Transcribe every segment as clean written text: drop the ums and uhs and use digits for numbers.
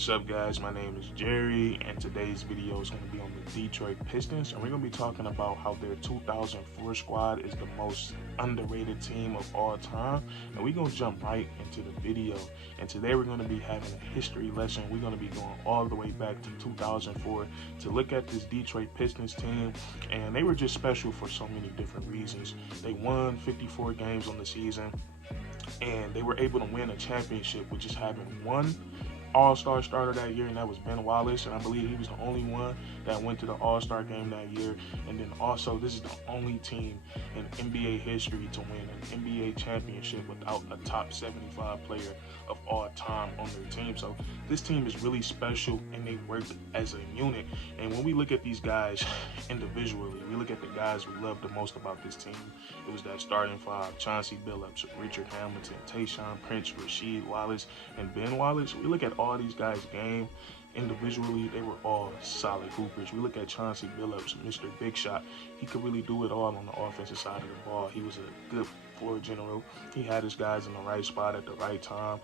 What's up, guys? My name is Jerry, and today's video is going to be on the Detroit Pistons, and we're going to be talking about how their 2004 squad is the most underrated team of all time. And we're going to jump right into the video. And today we're going to be having a history lesson. We're going to be going all the way back to 2004 to look at this Detroit Pistons team, and they were just special for so many different reasons. They won 54 games on the season, and they were able to win a championship with just having one all-star starter that year, and that was Ben Wallace, and I believe he was the only one that went to the all-star game that year. And then also, this is the only team in NBA history to win an NBA championship without a top 75 player of all time on their team. So this team is really special, and they worked as a unit. And when we look at these guys individually, we look at the guys we love the most about this team. It was that starting five: Chauncey Billups, Richard Hamilton, Taishan Prince, Rasheed Wallace, and Ben Wallace. We look at all these guys' game individually, they were all solid hoopers. We look at Chauncey Billups, Mr. Big Shot. He could really do it all on the offensive side of the ball. He was a good floor general. He had his guys in the right spot at the right time.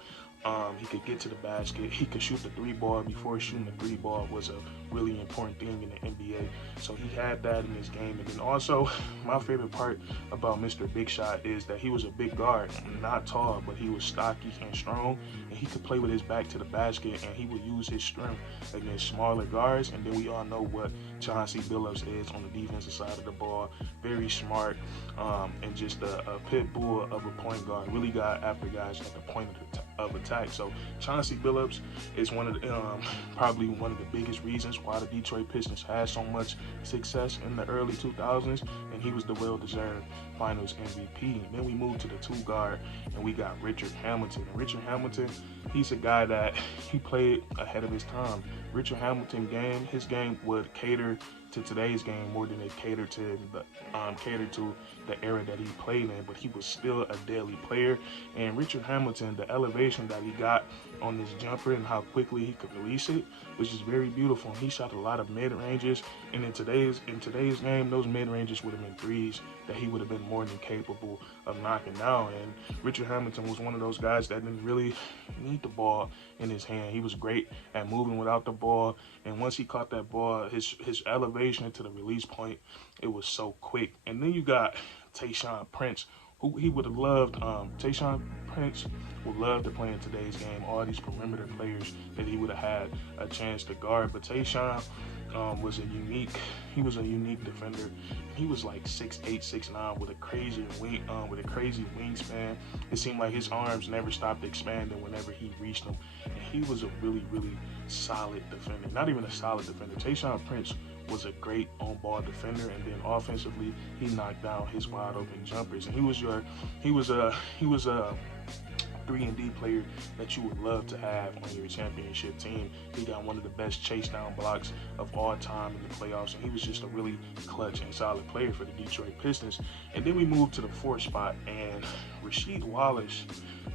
He could get to the basket. He could shoot the three ball. Before shooting the three ball was a really important thing in the NBA. So he had that in his game. And then also, my favorite part about Mr. Big Shot is that he was a big guard, not tall, but he was stocky and strong, and he could play with his back to the basket, and he would use his strength against smaller guards. And then we all know what Chauncey Billups is on the defensive side of the ball. Very smart, and just a pit bull of a point guard. Really got after guys at the point of attack. So Chauncey Billups is one of the, probably one of the biggest reasons why the Detroit Pistons had so much success in the early 2000s, and he was the well-deserved Finals MVP. And then we moved to the two guard, and we got Richard Hamilton. And Richard Hamilton, he's a guy that he played ahead of his time. Richard Hamilton his game would cater to today's game more than it catered to the era that he played in, but he was still a deadly player. And Richard Hamilton, the elevation that he got on this jumper and how quickly he could release it was just very beautiful. And he shot a lot of mid-ranges, and in today's game, those mid-ranges would have been threes that he would have been more than capable of knocking down. And Richard Hamilton was one of those guys that didn't really need the ball in his hand. He was great at moving without the ball, and once he caught that ball, his elevation to the release point, it was so quick. And then you got Taishan Prince, who he would have loved. Taishan Prince would love to play in today's game. All these perimeter players that he would have had a chance to guard. But Taishan was a unique defender. He was like 6'8", 6'9", with a crazy wingspan. It seemed like his arms never stopped expanding whenever he reached them. And he was a really solid defender. Not even a solid defender. Taishan Prince was a great on-ball defender, and then offensively, he knocked down his wide-open jumpers. And he was a 3-and-D player that you would love to have on your championship team. He got one of the best chase down blocks of all time in the playoffs, and he was just a really clutch and solid player for the Detroit Pistons. And then we moved to the fourth spot, and Rasheed Wallace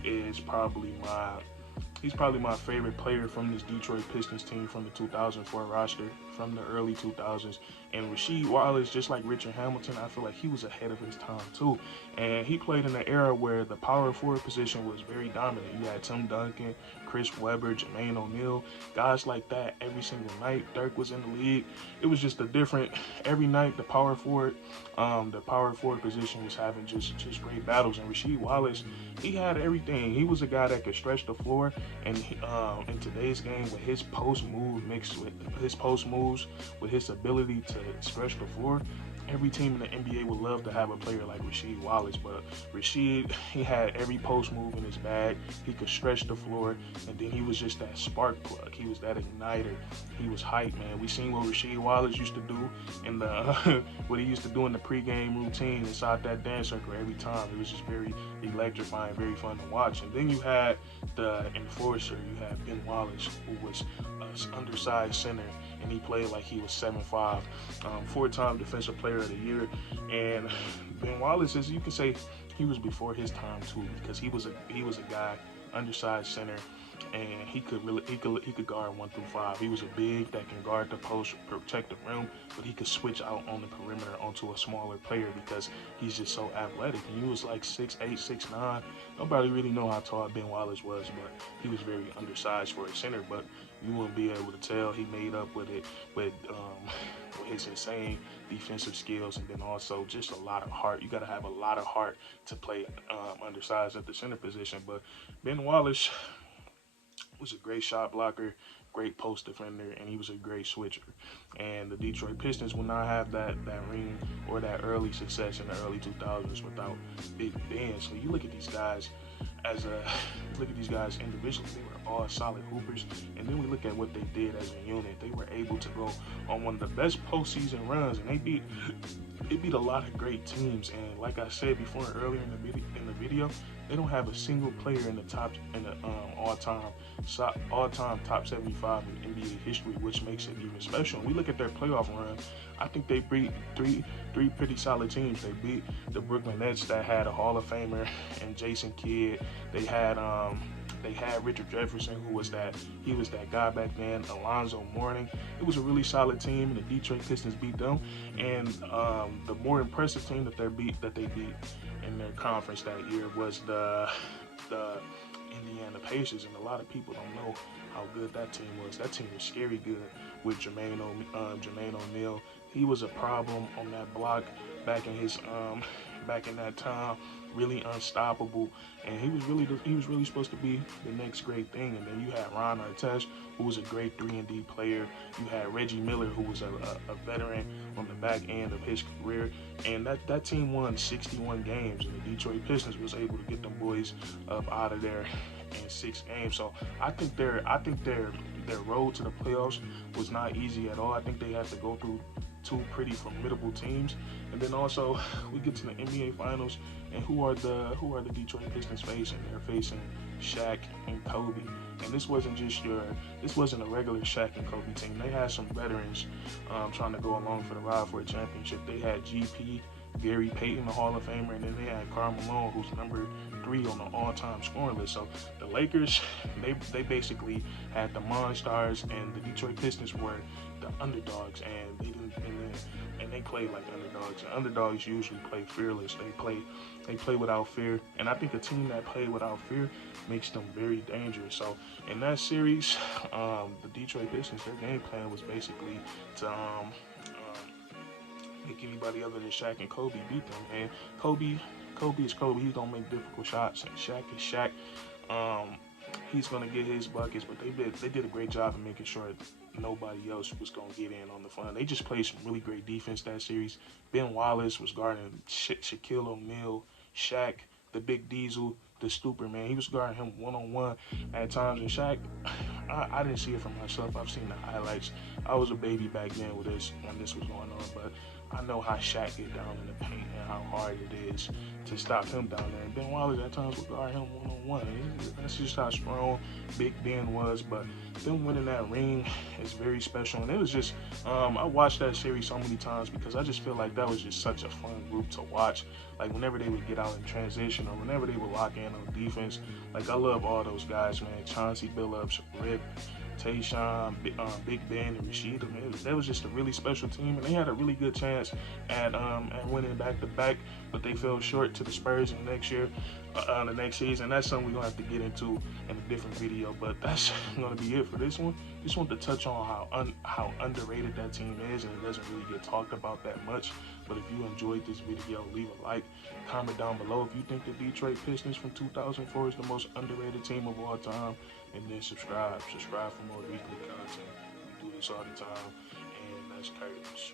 is probably my favorite player from this Detroit Pistons team from the 2004 roster, from the early 2000s. And Rasheed Wallace, just like Richard Hamilton, I feel like he was ahead of his time too. And he played in an era where the power forward position was very dominant. You had Tim Duncan, Chris Webber, Jermaine O'Neal, guys like that every single night. Dirk was in the league. It was just every night the power forward position was having just great battles. And Rasheed Wallace, he had everything. He was a guy that could stretch the floor, and in today's game, with his post move mixed with his post moves, with his ability to stretch the floor, every team in the NBA would love to have a player like Rasheed Wallace. But Rasheed, he had every post move in his bag. He could stretch the floor, and then he was just that spark plug. He was that igniter. He was hype, man. We seen what Rasheed Wallace used to do in the what he used to do in the pregame routine inside that dance circle every time. It was just very electrifying, very fun to watch. And then you had the enforcer. You had Ben Wallace, who was an undersized center, and he played like he was 7'5", 4-time defensive player of the year. And Ben Wallace, as you can say, he was before his time too, because he was a guy, undersized center, and he could guard 1 through 5. He was a big that can guard the post, protect the rim, but he could switch out on the perimeter onto a smaller player because he's just so athletic. And he was like 6'8", 6'9". Nobody really know how tall Ben Wallace was, but he was very undersized for a center. But you wouldn't be able to tell he made up with it with his insane defensive skills, and then also just a lot of heart. You got to have a lot of heart to play undersized at the center position. But Ben Wallace was a great shot blocker, great post defender, and he was a great switcher. And the Detroit Pistons will not have that ring or that early success in the early 2000s without Big Ben. So you look at these guys individually, they were all solid hoopers. And then we look at what they did as a unit. They were able to go on one of the best postseason runs, and they beat a lot of great teams. And like I said before earlier in the video, they don't have a single player in the all-time top 75 in NBA history, which makes it even special. When we look at their playoff run, I think they beat three pretty solid teams. They beat the Brooklyn Nets that had a Hall of Famer and Jason Kidd. They had Richard Jefferson, who was that guy back then, Alonzo Mourning. It was a really solid team, and the Detroit Pistons beat them. And the more impressive team that they beat in their conference that year was the Indiana Pacers, and a lot of people don't know how good that team was. That team was scary good with Jermaine O'Neal. He was a problem on that block back in that time. Really unstoppable, and he was really supposed to be the next great thing. And then you had Ron Artest, who was a great 3-and-D player. You had Reggie Miller, who was a veteran on the back end of his career. And that team won 61 games, and the Detroit Pistons was able to get them boys up out of there in 6 games. So I think their road to the playoffs was not easy at all. I think they had to go through 2 pretty formidable teams. And then also we get to the NBA Finals, and who are the Detroit Pistons facing? They're facing Shaq and Kobe. And this wasn't a regular Shaq and Kobe team. They had some veterans trying to go along for the ride for a championship. They had GP, Gary Payton, the Hall of Famer, and then they had Karl Malone, who's number 3 on the all-time scoring list. So the Lakers, they basically had the Monstars, and the Detroit Pistons were the underdogs, and they played like underdogs. And underdogs usually play fearless. They play without fear, and I think a team that played without fear makes them very dangerous. So in that series, the Detroit Pistons, their game plan was basically to make anybody other than Shaq and Kobe beat them. And Kobe is Kobe. He's gonna make difficult shots. And Shaq is Shaq. He's gonna get his buckets, but they did a great job of making sure nobody else was gonna get in on the fun. They just played some really great defense that series. Ben Wallace was guarding Shaquille O'Neal, Shaq, the Big Diesel, the Stooper, man. He was guarding him one-on-one at times. And Shaq, I didn't see it for myself. I've seen the highlights. I was a baby back then when this was going on, but I know how Shaq get down in the paint and how hard it is to stop him down there. And Ben Wallace at times would guard him one-on-one. That's just how strong Big Ben was. But them winning that ring is very special. And it was just, I watched that series so many times because I just feel like that was just such a fun group to watch. Like whenever they would get out in transition or whenever they would lock in on defense, like I love all those guys, man. Chauncey Billups, Rip, Taishan, Big Ben, and Rasheed. Man, that was just a really special team, and they had a really good chance at winning back-to-back, but they fell short to the Spurs in the next season. That's something we're gonna have to get into in a different video, but that's gonna be it for this one. Just want to touch on how underrated that team is, and it doesn't really get talked about that much. But if you enjoyed this video, leave a like, comment down below if you think the Detroit Pistons from 2004 is the most underrated team of all time, and then subscribe for more weekly content. We do this all the time, and that's Curtis.